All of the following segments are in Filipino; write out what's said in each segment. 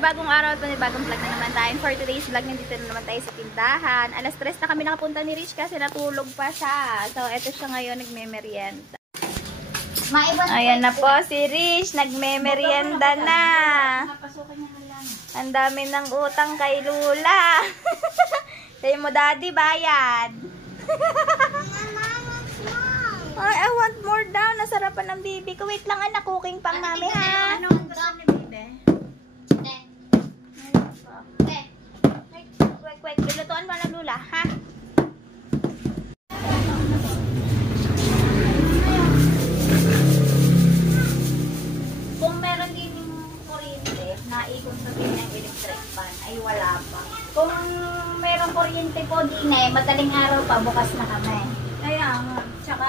panibagong araw at panibagong vlog na naman tayo. For today's vlog, nandito na naman tayo sa tindahan. Alas 3 na kami nakapunta ni Rich kasi natulog pa siya. So, eto siya ngayon, nagme-merienda. Ayan na po si Rich, nagme-merienda na. Ang dami ng utang kay Lula. Sabi mo, Daddy, bayad. Ay, I want more daw. Nasarapan ng bibi ko. Wait lang, anak. Cooking pang mami, ha? Ano ang gusto ni bibi? Wait. Bilutuan mo na, Lula, ha? Kung meron din yung kuryente, naikot sa din ng electric fan, ay wala pa. Kung meron kuryente po din madaling araw pa, bukas na kami. Kaya nga. Tsaka,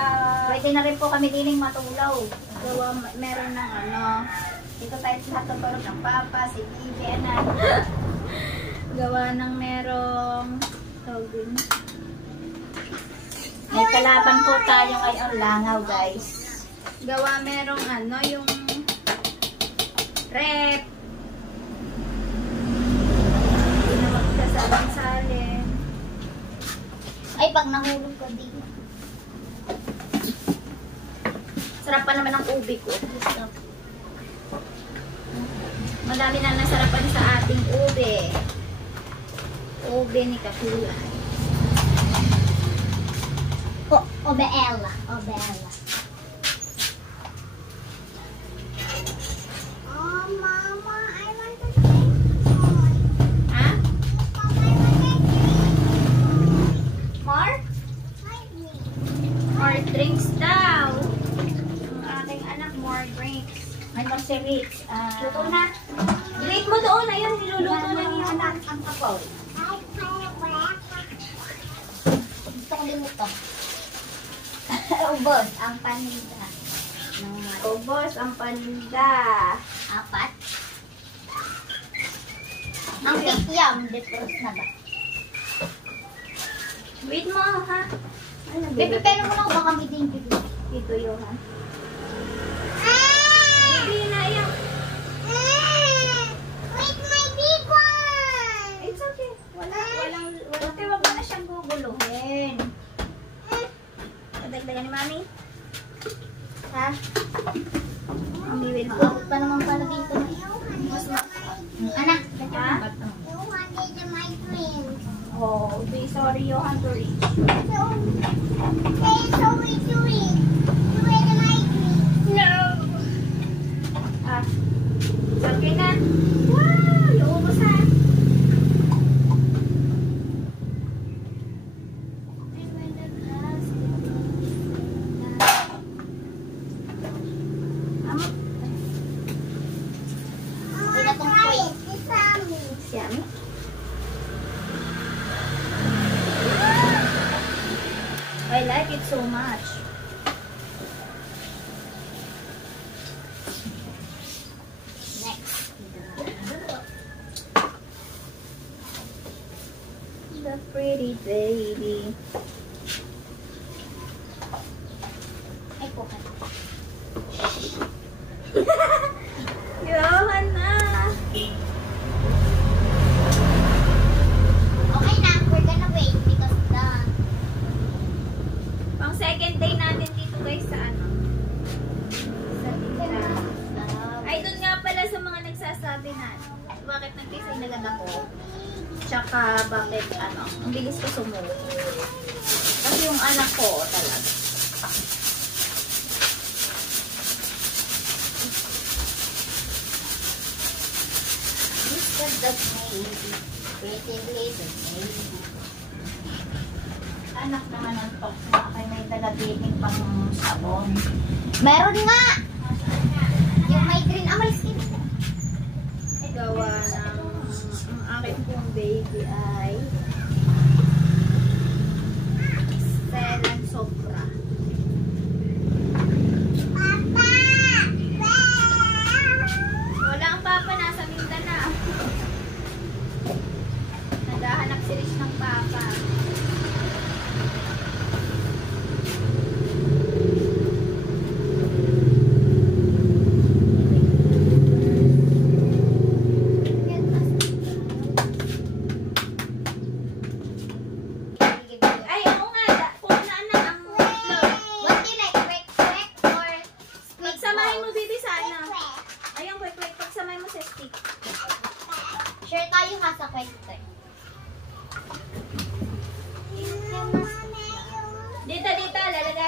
Pwede na rin po kami din matulaw. Gawa, meron ng dito tayo natutulog ng papa, si Bibi, anak. Gawa ng merong, may kalaban po tayo ngayon langaw, guys. Gawa merong yung rep. Hindi na magkasalang-salin. ay pag nahulog ko din. Sarap pa naman ang ubi ko. Madami na nasarapan sa ating ube. Ube ni Kakulay. Obeella. Oh, Mama, I want to drink more. Ha? Papa, I want to drink More? More drinks daw. Ang aking anak, more drinks. Ano si Rich? Luto na. Drink mo doon. Ayun, niluluto na niya anak. Ang kapaw. Gusto ko din ito. Ubos ang paninda. Ubos ang paninda. 4. Ang kikyam, depros na ba? Wait mo, ha? Ano, Bebe, pero mo lang baka may din dito. Dito yun, ha? Baby, na yan. Wait, my big one! It's okay. Walang, okay, wag mo na siyang guguluhin. Dagdagan ni Mami. Ha? Ang biwin mo. Bakit pa naman pala dito? Mas ma... Anak, Ha? you wanted my dreams. Oh, be sorry, Johan, to reach. Say sorry to it. You wanted my dreams. No! Ah. It's okay na. Wow! Luubos ha. Wala tong twist. Yummy. I like it so much. Next. The pretty baby. Ay, kuha. Johan na. Okay na, we're gonna wait because the... Pang second day natin dito guys sa sa tindahan. Ay, doon nga pala sa mga nagsasabi na bakit nag-design agad ako. Tsaka bakit ang bilis ko sumuko. Kasi yung anak ko talaga. Look at the baby. Pretty little baby. Anak naman ang talk na kay may dala-dating pang sabon. Meron nga! Yung may green, malis ka. Gawa ng ang aking pong baby ay Stellan Sobra. Papa! Wala ang papa, nasa Mindanao. Naghahanap si Rich ng papa.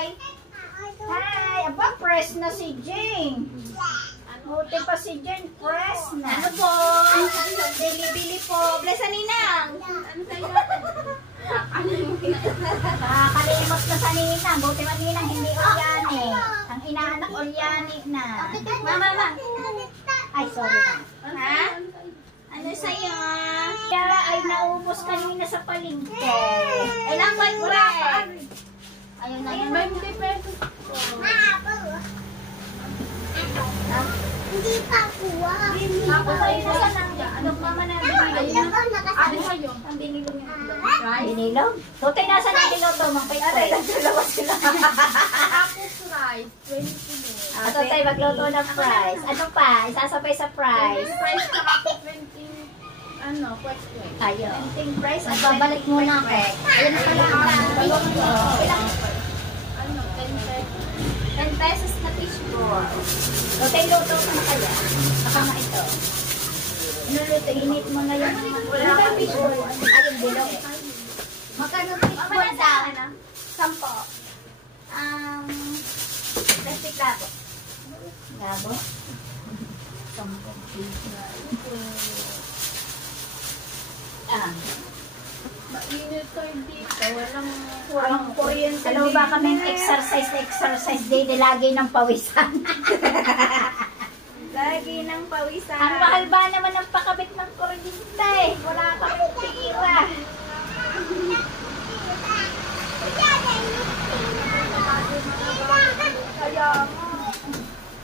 Hi! Hi! Aba, press na si Jane. Buti pa si Jane, press na. Ano po? Bili-bili po. Bless Ninang. Ano sa'yo? Kalimot na sa Ninang. Buti pa Ninang, hindi Olyani. Ang inaanak, Olyani na. Mama. Ay, sorry. Ha? Ano sa'yo? Kaya ay naubos kanina sa palengke. Ay lang, wala. Ayun na yun. 20 pesos. Hindi pa kuha. Tapos ay nasa nang ano mama na binilog niya? Ano sa'yo? Ang binilog niya. Binilog? Totoy nasa nang niloto mo kay Totoy. Dalawa sila. Tapos rice, 20 minutes. Totoy magluto ng fries. Ano pa? Isasabay sa fries. Price ka ako 20, question. Tayo. Ting fries at babalik muna ako. Ayun na pala. Ilang? 10 pesos. 10 pesos na fish ball. Totoy luto ko na kaya. Baka nga ito. Inuluto, init mo na yung wala kang fish ball. Ayun, bilog. Magkano fish ball daw? 10. Plastic labo. Labo? 10 fish ball. Mainit tayo dito. Walang kuryente. Alam mo ba kaming exercise day na lagi ng pawisan? Lagi ng pawisan. Ang mahal ba naman ang pakabit ng kuryente? Wala kaming pira. Kaya nga,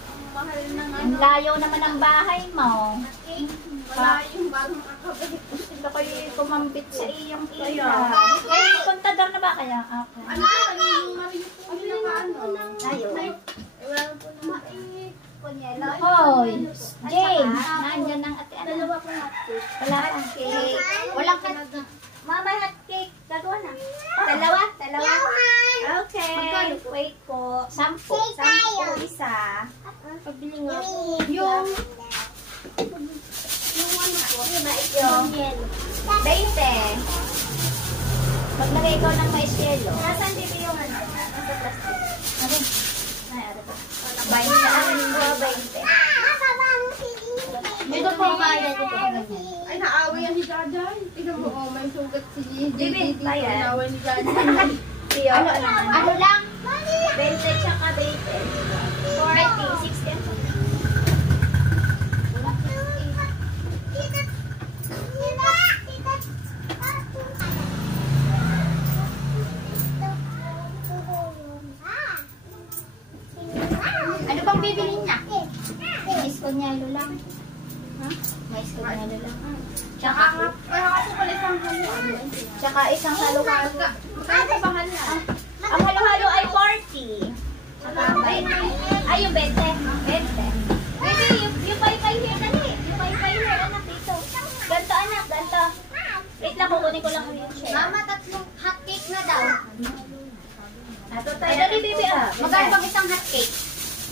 ang mahal ng Ang layo naman ang bahay mo. wala yung bagong kakabit. Gusto ko yung kumambit sa iyong ira. Eh, kontador na ba kaya ako? Ano yung marinig po nila Ayaw. wala po naman kunyela. Hoy, Jane, nandyan ang ate. Dalawa po natin. Wala kang cake. Walang Mama, hot cake. Gagawa na. Dalawa? Okay. Wait po. 10. 10 isa. Pabili nga po. Yung yung 20. Maglagay ko ng mais yelo. Nasaan dito yung ano? Nasa plastic. Ano? Ay, ano to? 20. Dito po kaya dito. Ay, naaway yan si Jajay. Tignan mo, oh, may sugat si Bibi, dito. tayo. Naaway ni Jajay. Tiyo. Ano lang? 20 tsaka 20. 40, 60. Ano bang bibili niya? Mais kunyalo lang. Mais kunyalo lang. Tsaka, Kaya ako pala isang halo. tsaka isang halo-halo. Magkano ba halo? Ang halo-halo ay 40. Tsaka 20. Ay, yung 20. 20. Baby, yung pay-pay here, dali. Yung pay-pay here, anak, dito. Ganto, anak, ganto. Wait lang, kukunin ko lang yung chair. Mama, 3 hotcake na daw. Ato tayo. Dali, baby, ah. Magkano bang isang hotcake?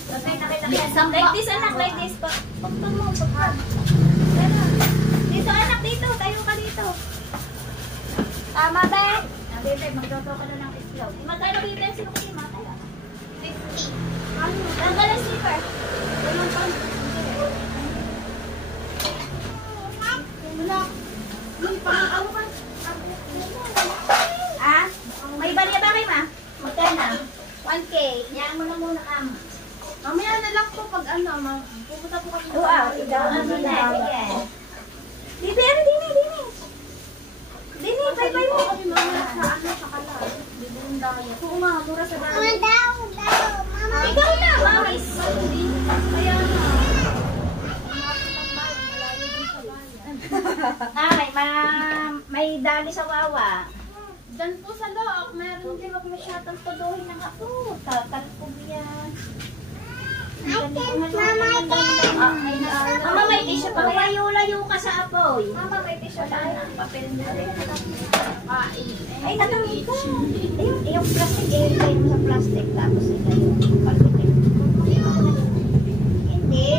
Okay, nakita ko yan. Like this, anak, like this. Pagpag mo, pagpag. Dito, anak, dito. Tayo ka dito. Tama, be? Ah, bebe, magdoto ka na ng islaw. Magkano, bebe, ang sino kasi matala? 50. Tanggal ang slipper. Wala. Hindi pa nga ako pa. Ah? May bariya ba kayo, ma? Magkano? 1K. Iyaan mo na muna, ama. Mamaya na lang po pag pupunta po kami. Idaan mo na. Sige. Bibi, ano, dini. Dini, bye-bye mo. Kami mamaya sa kalas. Bibili tayo. Oo nga, mura sa Mama, dami. daw. Mama, Ikaw na, mamis. Kaya nga. May dali sa wawa. Diyan po sa loob, meron Hindi din. wag masyadong tuduhin ng ako. Tatalpog yan. Mama, may tissue pa. Layo-layo ka sa apoy. Mama, may tissue pa. Papel na rin. Ay, natawid ka. Yung plastic, ilagay mo sa plastic. Tapos ilagay yung pagpitin. Hindi.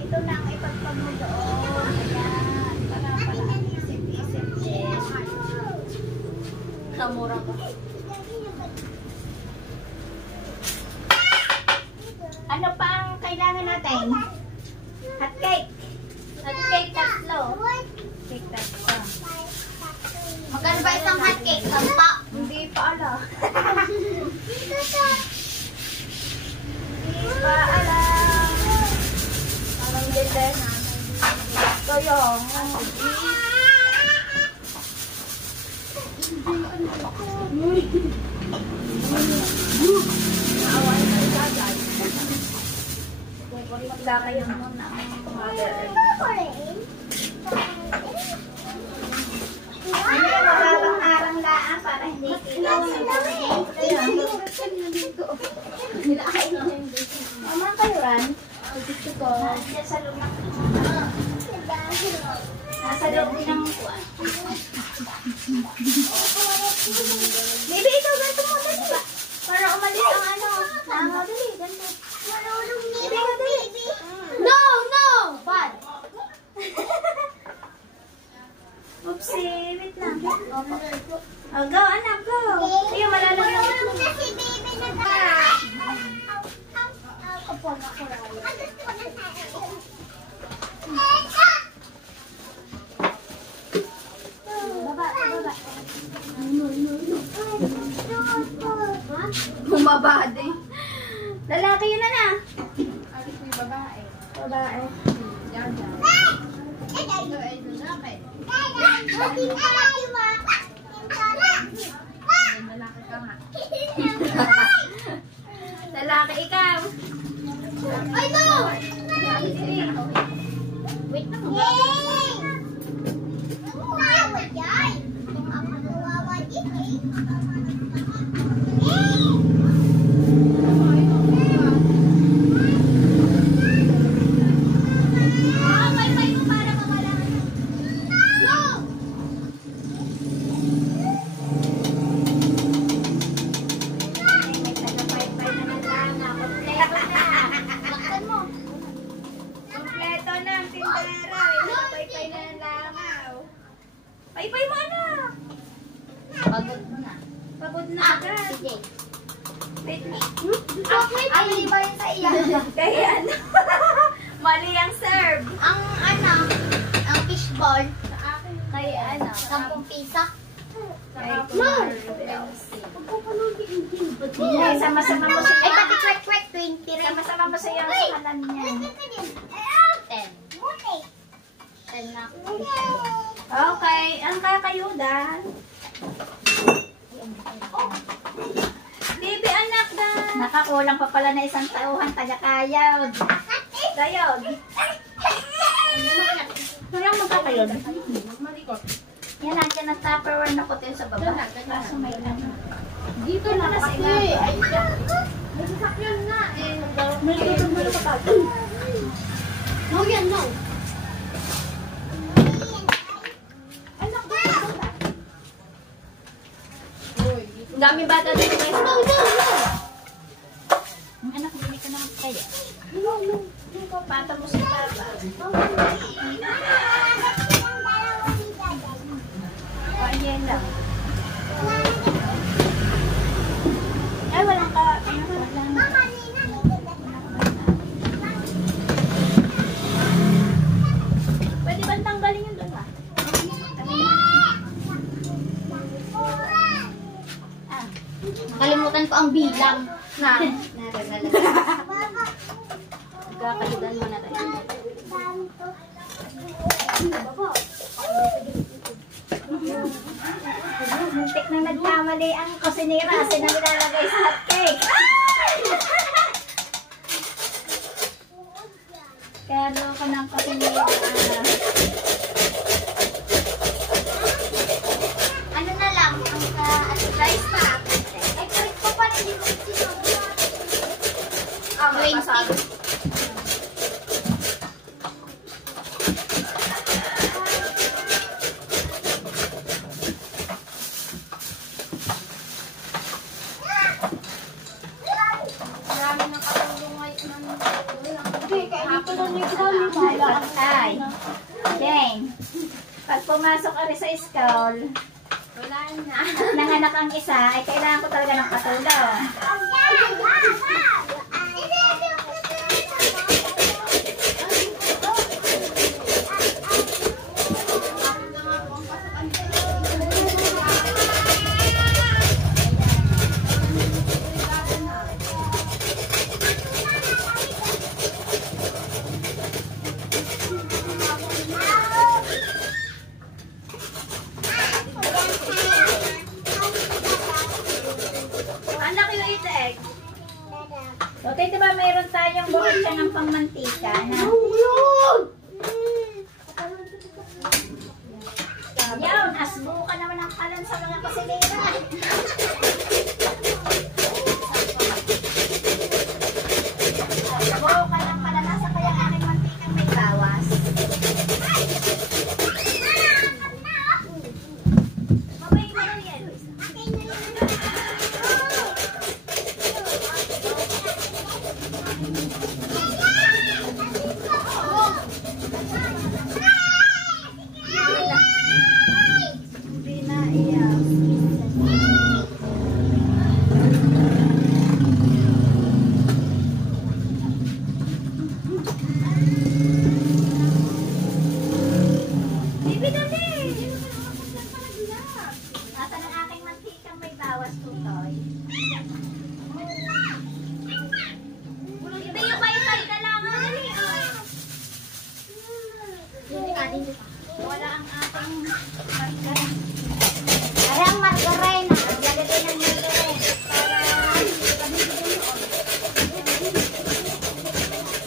Ito na ang ipagpag mo doon. Ayan. Para isip-isip. Yes. Kamura ka. natin? Hot cake. Hot cake tatlo. Cake tatlo. Magkano ba isang hot cake? Sampa. Hindi pa alam. Hindi pa alam. Parang dito. Ito yung. Maglakayan mo na mother. Ano yung mababang-arang laan para hindi kilaw. Mama kayo, Ran? Gusto ko. Nasa loob ng nasa loob ng kuwan. Baby, ikaw ganito mo. Dali ba? Para umalis ang ano. Tama, dali. Ganito. Baby, dali. No, no! Bad. Oopsie, wait lang. Oh, go, anak, go. Ayun, malalagyan mo. Si baby na Bumaba din. Lalaki yun na. Alis mo yung babae. Babae. Yan, yan. Ito ay lalaki. Yung lalaki ka nga. Lalaki ikaw. Ay, no! Wait lang. Kompleto na ang tindera. Paypay na ang langaw. Paypay mo anak. Pagod na. Pagod na agad. Sige. Wait. Ay, iba yun sa iya. Kaya ano? Mali ang serve. Ang ang fishball, Sa akin. Kay ano? 10 piso. Kay Mom! Ay, sama-sama mo siya. Ay, pati kwek-kwek, 20 rin. Sama-sama mo siya sa kanan niya. 10. 10 na. Okay, ang kakayudan. Bibi, anak na. Nakakulang pa pala na isang tauhan, taga-kayod. Kayod. Walang magkakayod. Malikot. Yan, nandiyan ang tupperware na putin sa baba. Kaso may ano. Dito na kasi. Ay, may sasakyan nga eh. May tutog mo na kapag. No, yan, no. Anak, dito ba? Uy, dito. Ang dami bata dito guys. No, no, no. Anak, bili ka na kaya. Pata mo sa baba. Ayan lang. Ay, walang ka. Pwede ba tanggalin yung doon ba? Ah. Nakalimutan ko ang bilang. Na. Kakalitan mo na tayo. Muntik na nagkamali ang kusinira kasi na nilalagay sa hotcake. Kaya ko ng kusinira. Ano na lang, ang rice pa. Ay, correct ko pa rin yung 20. Marami ng katulong ngayon ng Ay, Jane, pag pumasok ka rin sa school, wala na. nanganak ang isa, ay kailangan ko talaga ng katulong. So, tayo diba meron tayong borosya ng pangmantika na yan, asbo ka naman ang kalan sa mga kasilera. Asbo ka ng palalasa kaya aking mantikang may bawas. Mamay mo na yan. Hindi na iyak. Bibi dali! Nasaan ang aking mantikang may bawas, tutoy? Bibi yung kay-kay na lang, dali! Wala ang ating margarine. Parang margarine na. Lalagay ng margarine.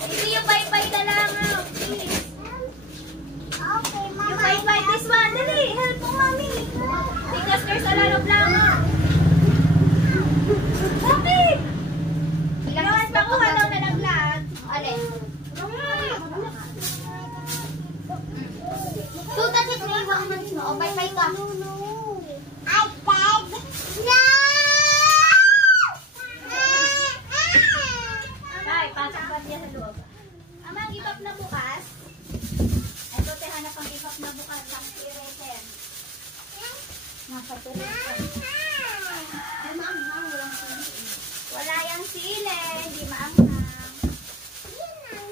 Bibi yung kay-kay na lang, please. Yung kay-kay, this one, dali! Help mo, mami! Because there's a lot of lava. Bakit? Ilang pakuha daw na nag-vlog. Alin? Tuta si Kriwang Manis mo. O, bye-bye ka. Ay, pasok ba niya sa loob? Ama, ang ipap na bukas. Ay, ito, hanap ang ipap na bukas. Ang eraser. Nasa eraser. Ay, maanghang. Walang sili. Wala yung sili. Hindi maanghang.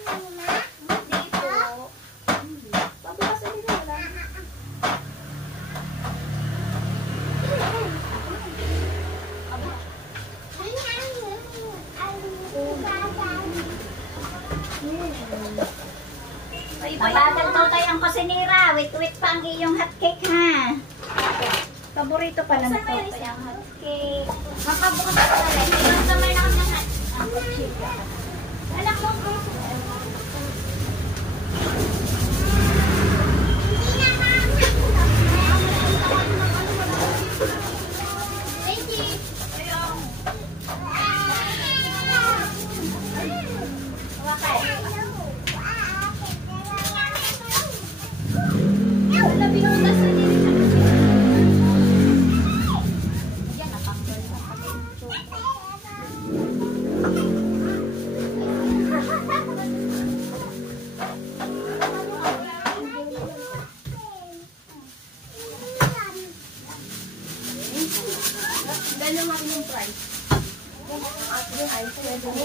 Hindi po. Pabukasan nila. Wala. Mabagal daw tayo ang kusinira. Wait pa ang iyong hotcake, ha? Paborito pa naman ko yung hotcake. Makabukas ko na rin. Ibang kamay na kami ng hotcake. Anak mo, bro. Wala, binutas na din siya. Yan, napakbal na kami.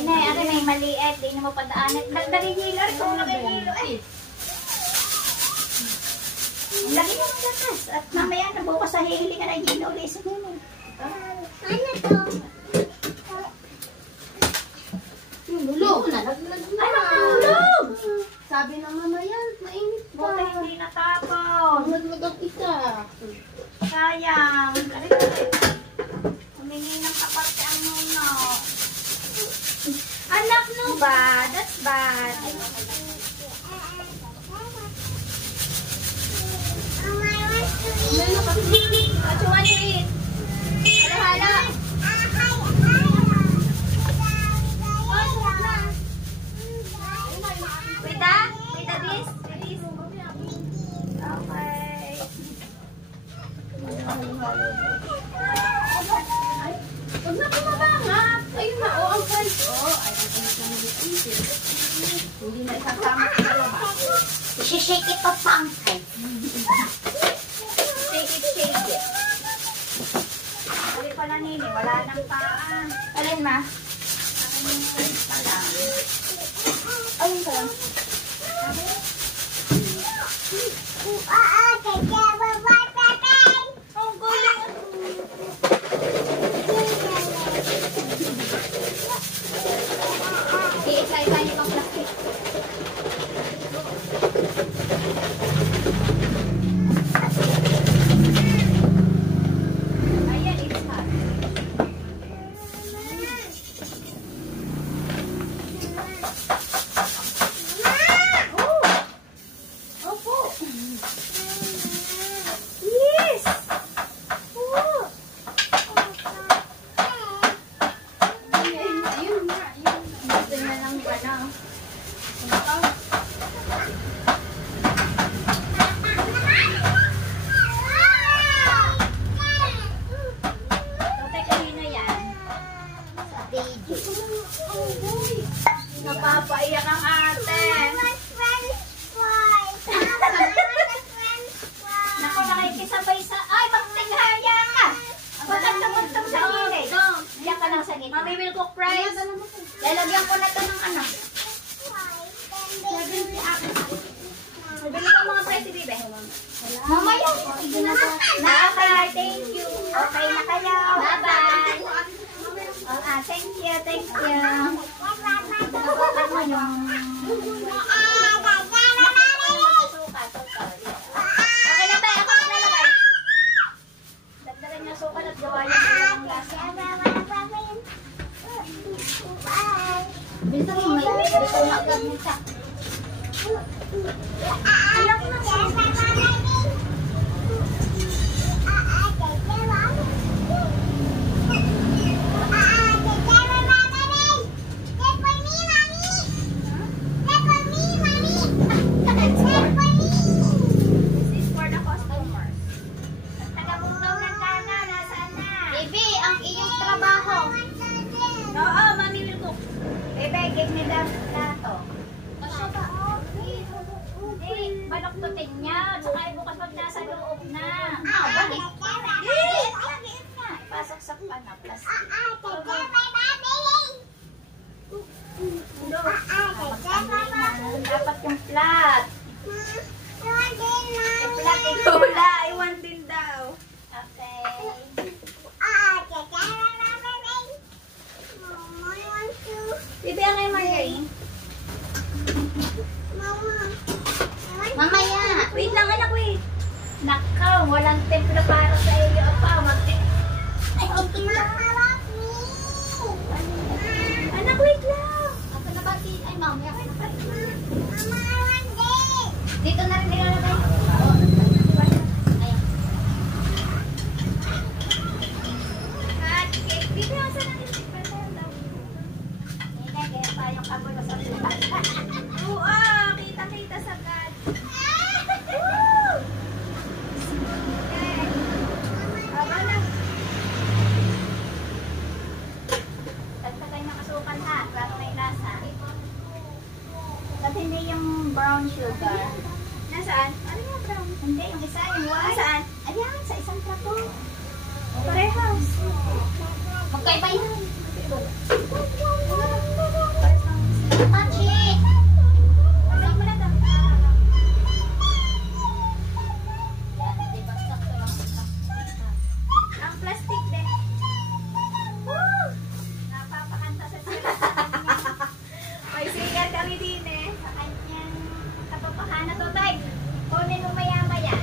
Ano may maliit, di na mo padaanan. Dagdagin hilo, ito mo lagay hilo eh. Lagi mo ang lakas. At mamaya na bukas sa hili ka na hilo ulit sa nino. Ano to? Hulog na. Ano hulog? Sabi ng mama yan, mainit pa. Buti hindi natapon. Hulog ang isa. Sayang. Humingi ng kaparte ang nuno. Anak no ba? That's bad. What you want to eat? Hala-hala. Wait ah? Wait ah, this? Okay. Huwag na kumabangat. Ayun na, o, ang friends ko. Hindi na isasama sa dalawa. Shake it pa pang. Shake it. Alin pala nini, wala nang paa. Alin ma? Alin pala. Ayun ka lang. Ang galing. Iisa-isa niyo pang plastic. Ayan, it's hot. Napapaiyak ang ate. Naku, nakikisabay sa... Ay, magtinghaya ka! Ang magandang sa gilid. Diyan ka lang sa gitna. Mami will cook fries. Lalagyan ko na ito ng ano. Bili ka mga fries, Bibe. Mamaya. Okay, thank you. Okay na kayo. Bye-bye. Thank you, thank you. Ano yung... Okay na ba? Ako nalagay. Dagdagan niya sukat at gawa niya ng lasa. Bisa mo may ito na agad nita. Alam ko na dapat yung flat. Flat ito wala. Iwan din daw. Okay. Bibi, ang ngayon margarine? Mamaya. Wait lang, anak, wait. Nakaw, walang templo para sa iyo. Apa, ay, okay lang. Anak, wait lang. Ako na ba si... Ay, mami, ako na ba? Dito na rin nilalagay. Ayan. Cut cake. Dito yung saan natin tikpan daw. Nilagay tayong kabulo sa tulas. Oo, kita-kita sa cut. Woo! Okay. Aba na. Tagtagay na kasukan ha, para may lasa. At hindi yung brown sugar. Nasaan? Ano yung brown? Hindi, yung isa, yung white. Nasaan? Ayan, sa isang plato. Parehas. Magkaiba yan. Pachi! Alam mo na ito. Yan, di ba sakto lang ito? Ang plastic din. Woo! Napapakanta sa sila. May sigat kami din eh. Sa kanyang kapapakana to, tay. Kunin mo maya-maya.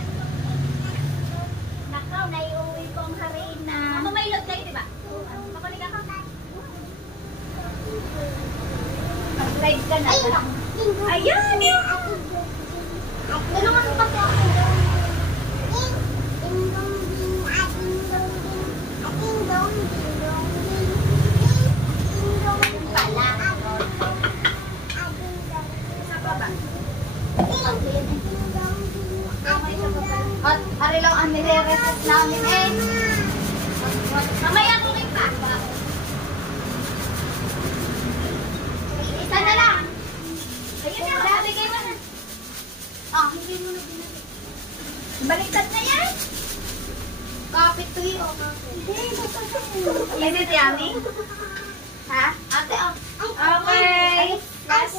Nakaw, naiuwi ko ang harina. Ako may load kayo, diba? Makulig ako. Mag-live ka na. Ayan yun! Tulungan mo kasi ako. Pala. At ari lang ang nire-reset namin eh. Mamaya kulit pa. Isa na lang. Ayun na, nabigay mo na. Ah, hindi mo na binigay. Baliktad na yan. Kapit to yun. Is it yummy? Ha? Ate, oh. Okay. Last.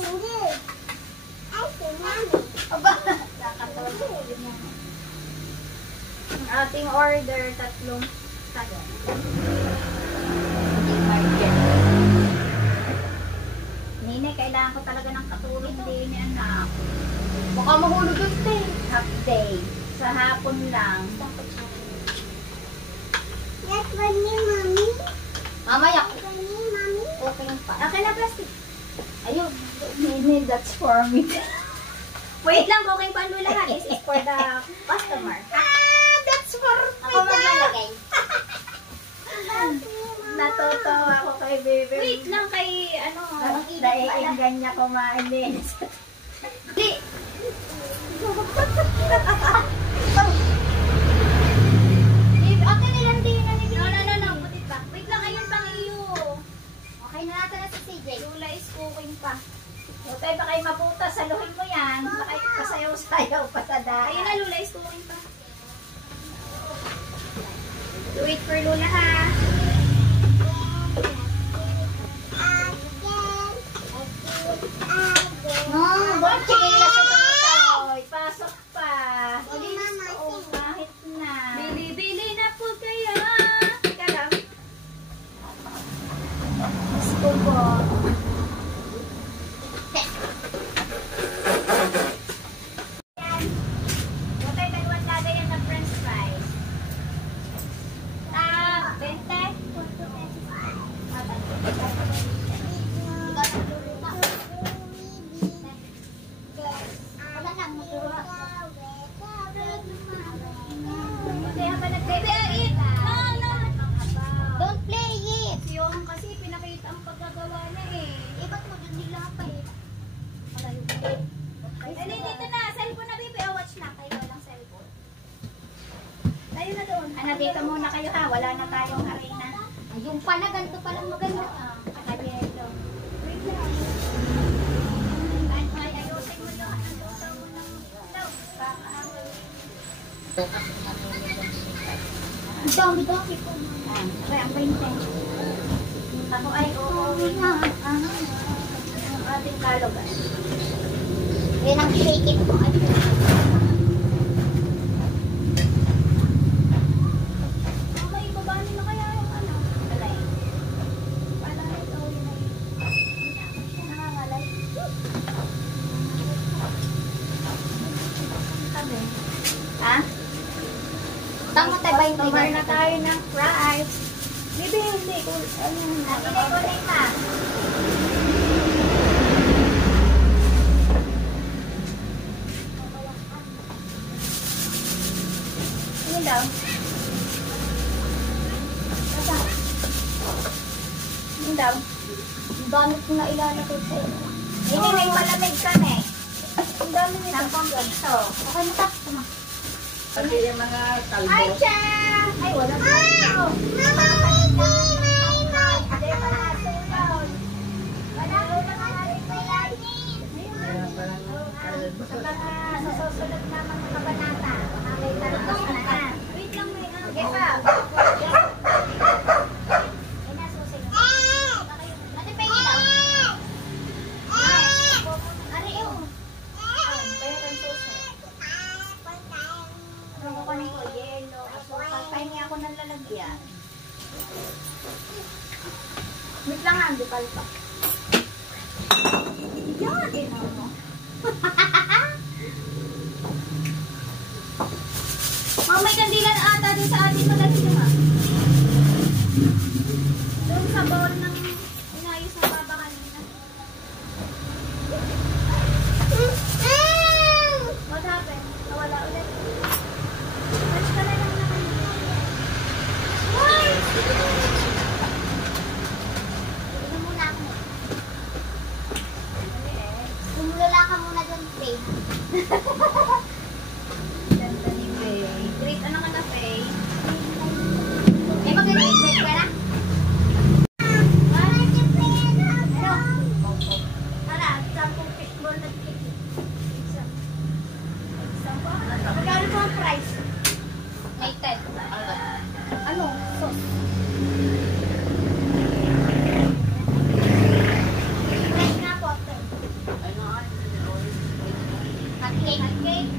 Aba, nakatulog. Ang ating order, 3 tayo. Nine, kailangan ko talaga ng katulog din, anak. Baka mahulog yung day. Half day. Sa hapon lang. That's for me, mommy. Mamaya. For me, mommy. Okay pa. Okay na, plastic. Ayun. Nine, that's for me. Wait lang, okay pa ang lahat. This is for the customer. That's for me. Ako maglalagay. Natutuwa ako kay baby. Wait lang kay, ano, dahil niya kumain din. Di. Ate, nilandihin na ni Bibi. No. Butit pa. Wait lang, ayun pang iyo. Okay Ay, nalata na si CJ. Lula is cooking pa. Okay, baka kayo maputas. Saluhin mo yan. Baka pasayaw-sayaw pa sa daan. Ayun na, Lula is cooking pa. Wait for Lula ha. No, bakit na si Totoy? Pasok pa. Oo, kahit na. Bili-bili na po kayo. Teka lang. Gusto po. Okay, dalawang lagay yan ng french fries. 20? Wala lang, magdura. Okay, habang nag-baby, eat! No, no! Don't play it. Si Johan kasi pinakita ang paggagawa niya eh. Iba't mo dun nila pa eh. Dali, dito na. Cellphone na, baby. Oh, watch na. Kayo walang cellphone. Tayo na doon. Dito muna kayo ha. Wala na tayong arena. Yung pala, ganito palang maganda. Nakayelo. Wait lang. Ay, ayusin mo yun. Ang lusaw mo ng lusaw. Ang dami-dami po. Okay, ang 20. Ako ay uuwi na. Ang ating kalogan. Yan ang shake it po. May ibabali na kaya yung ano? Balay. Balay ito yun ay. Nangangalay. Sabi. Ha? Tama tayo ba yung Tomar na tayo ng fries. Bibi, hindi. Ano na? Kulay pa. Ano daw? Basta. Ano daw? Ang dami ko na ilalagay sa'yo. Hindi, may malamig kami. Ang dami nito. 10 piso. Okay na ta. Tama. Pati yung mga kalbo. Hi, Cha! Ay, wala pa ito. Hindi, wala suyaw. Wala ulang aling bayanin. Kaya parang kalbo. Sa mga susunod na mga kabanata. Makakay talagang na. Wait lang, may sige pa. Ay, nasusunod. Ate, pahingin lang. Ari, yung. Bayad ang susunod. Ano ko kunin ko? Yelo, asukal. Pahingi ako ng lalagyan. Wait lang nga, hindi palpa. Yan, ginawa mo. Mama, may kandila na ata doon sa atin malaki naman. Doon sa bowl ng inayos ng baba kanina. What happened? Nawala ulit. Watch ka na lang naman. Why? Tignan muna ako. Sumulala ka muna dun, Faye. Ganda ni Faye. Great, ano ka na, Faye? Eh, mag-grade ka na? Tara, 10 fishball na ticket. Magkano po ang price? May 10. Ano? Sauce. Price nga po, 10. Hotcake. Hotcake.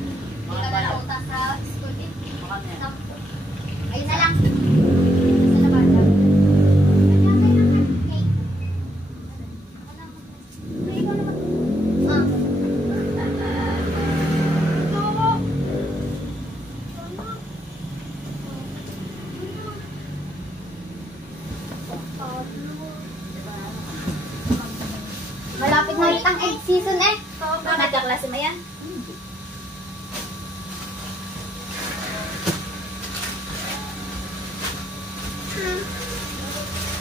Hindi ka ba nautas sa school din? Ayun na lang. Sa labada. Magkakay ng hotcake. Ikaw naman. Ah. Malapit na ulit ang egg season eh. Bakit kaklase mo yan?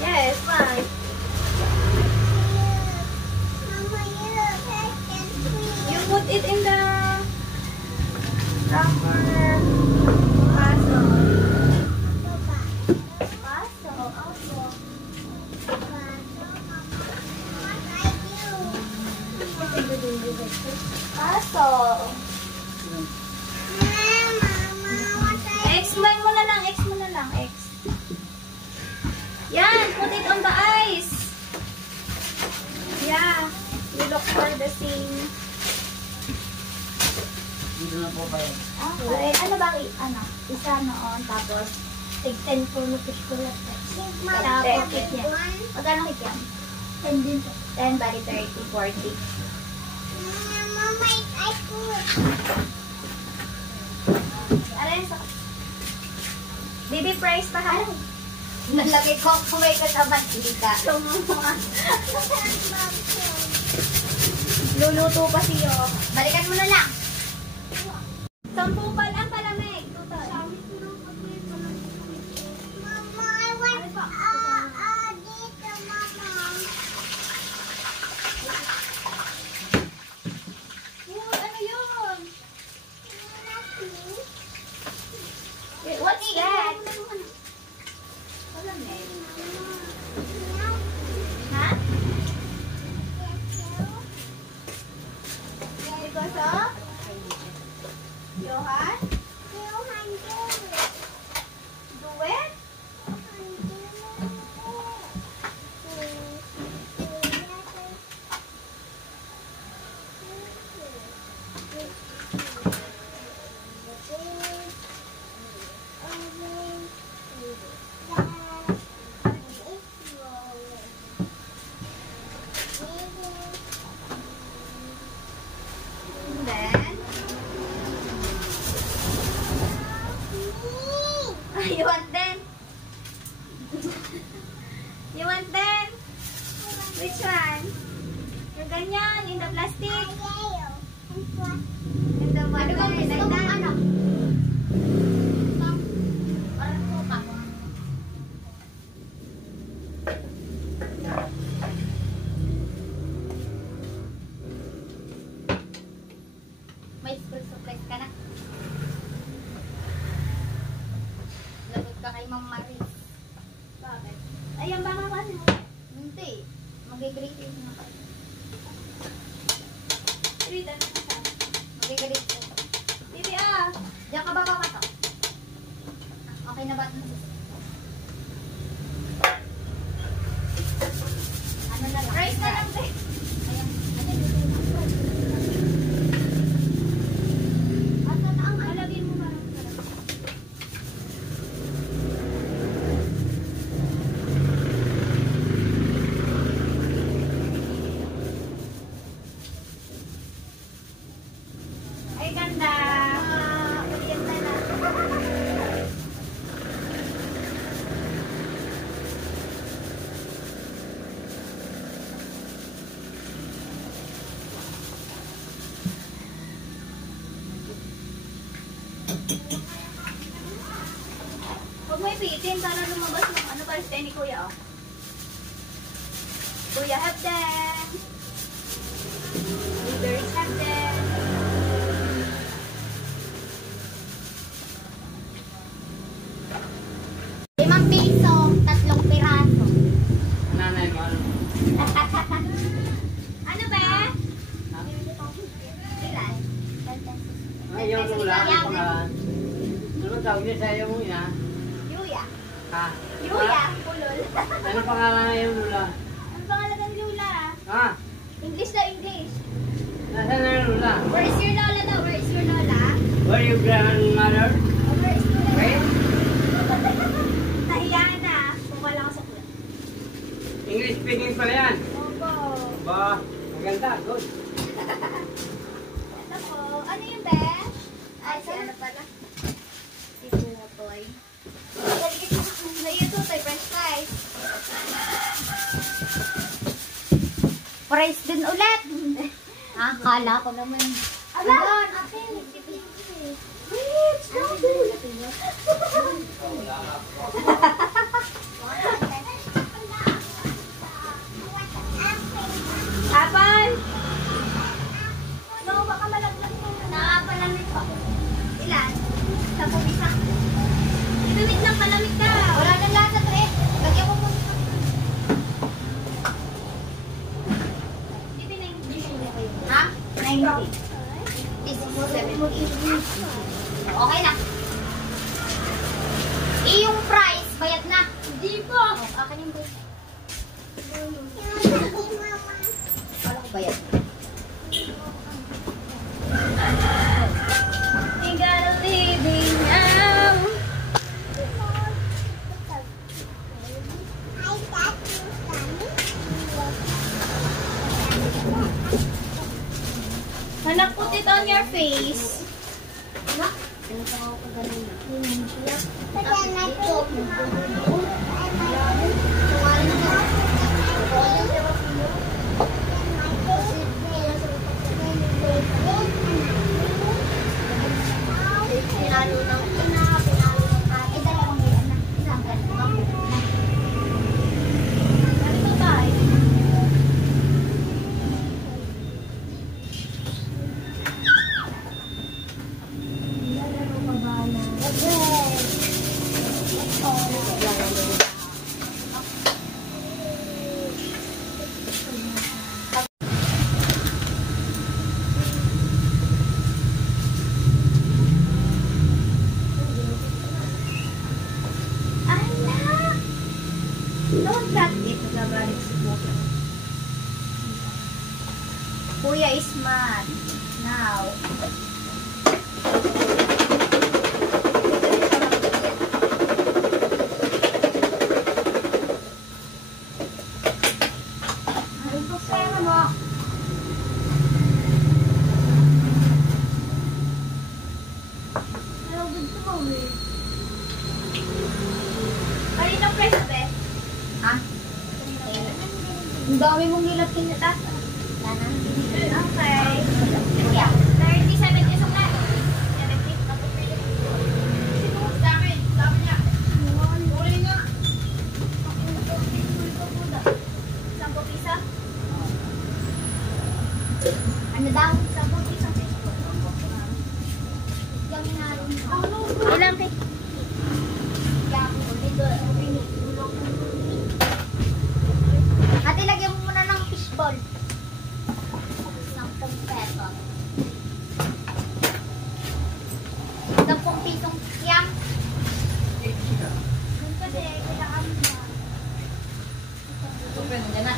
Yes, fine. You put it in the proper paso. Paso. Aso. X mo na lang, X mo na lang, X. Yan, put it on the ice. Yeah, you look for the same. Dito na po ba yan? Okay, ano ba, isa noon, tapos, tig 10 po na fish ko lang. Tapos, cake niya. Magkano cake yan? 10 din po. 10, bali 30, 40. Mama, I put. Ano yun sa... Baby price pa ha? Nalagay ko ang kumay ko sa mantika. Tumuha. Luluto pa siyo. Balikan mo na lang. 10 pal ang palamig. Tutoy. Mama, I want dito, Mama. Yun, ano yun? What's that? Palamig. Ha? Because of? Johan? Do it? And then? You want them? You want them? Which one? Yung ganyan, in the plastic? In the one like that? Parang suka. May school supplies ka na? Lagot ka kay Ma'am Maris. Bakit? Ayan ba nga ano? Hindi. Mag-grade na kayo. Grade na ka. Mag-grade ko. Bibi diyan ka ba papasok? Okay na ba ito? Ano na lang? Rice na lang din. Ayan. Asa na ang alagin mo ba? Ay, ganda! Orienta na. Huwag mo ipitin para lumabas ng ano para sa ni Kuya, oh. Kuya, have them! Leaders have them! 5 piso, 3 piraso. Nanay mo, ano? Ano ba? Ilan? Ay, yung lula, ang pangalan. Ano ba tawag niya sa yung ina? Yuya. Ha? Yuya, pulol. Ano pangalan na yung lula? Ang pangalan ng Lula? Ha? English na English. Nasaan na yung lula? Where is your Lola daw? Where is your Lola? Where your grandmother? Oh, where is your Lola? Where? Nahiya na. Pumala ka sa kuya. English speaking pala yan. Opo. Ba, maganda, good. Ito po. Ano yun, be? Ay, si ano pala? Si Tutoy. Sa iyo, Tutoy, french fries. Price din ulit. Kala ko naman. Ayan, ate. Wait, stop it. Apple? No, baka malaglag mo. Nakapalamig pa. Ilan? 10 isa. Inulit lang palamig ka. Wala nang lasa to eh. Lagyan ko mo. Hindi na yung tissue niya kayo. Ha? 90. This is 70. Okay na. Yung price, bayad na. Hindi po. Akin yung bayad. Kala ko bayad. We gotta living now. Anak, put it on your face. Pinalo ng ina, pinalo ng ate, dalawang buwan na. Isang dalawang buwan na. Ano ba tayo? Anak! Don't cut it. Nagagalit si Kuya. Kuya is mad. Now. Ano po pera mo? Ayaw gusto mo eh. Kaninong presyo be? Ha? Ang dami mong nilat kinita. Okay. Yeah. 30, 70 sa lahat. 70. Tapos pili. Dami niya. Uli nga. 10 pisa? Ano daw? 10 pisang peso. Yung inaron mo. Ilang kay? Ate, lagyan mo muna ng fishball. 10 peso. 10 pisong siyam. Kasi, kailangan mo na. Nandiyan na.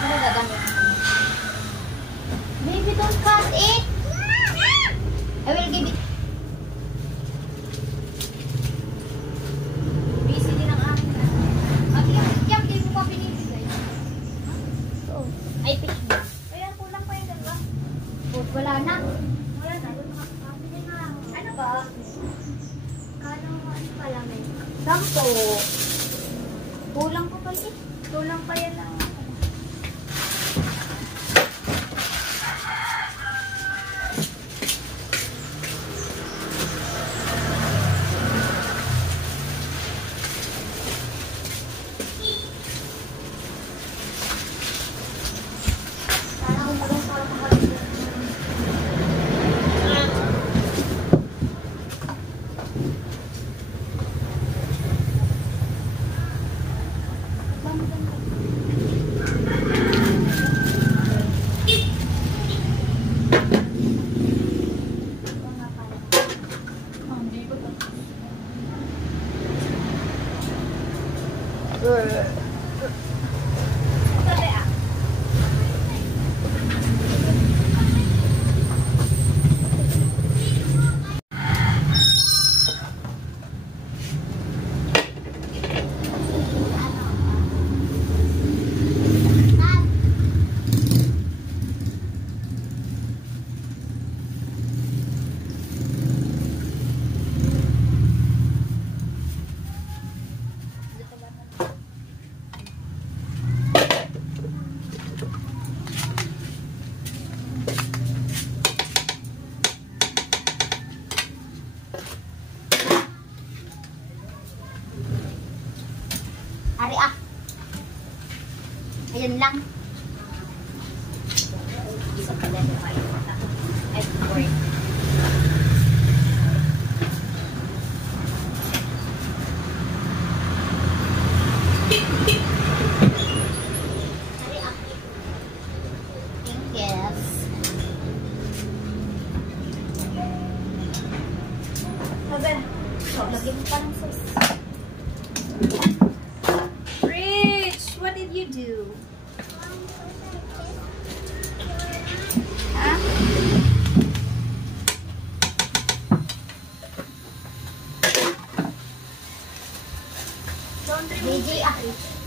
Ano gagamit? Baby, don't cut it. I will give it. Busy din ang akin. At yung di mo pa binibigay. So, Ay, fishball. Kaya kulang pa yung dalawa. wala na. Wala na. Doon makakapili na ako. Ano ba? Kano ano pala may? 10. Kulang pa pala eh. Kulang pa yan lang. Sana umulong para makalimutan. Sabi ah. Ari ah. Ayan lang. Isa pala yung ay board. do? Ha? DJ Akis.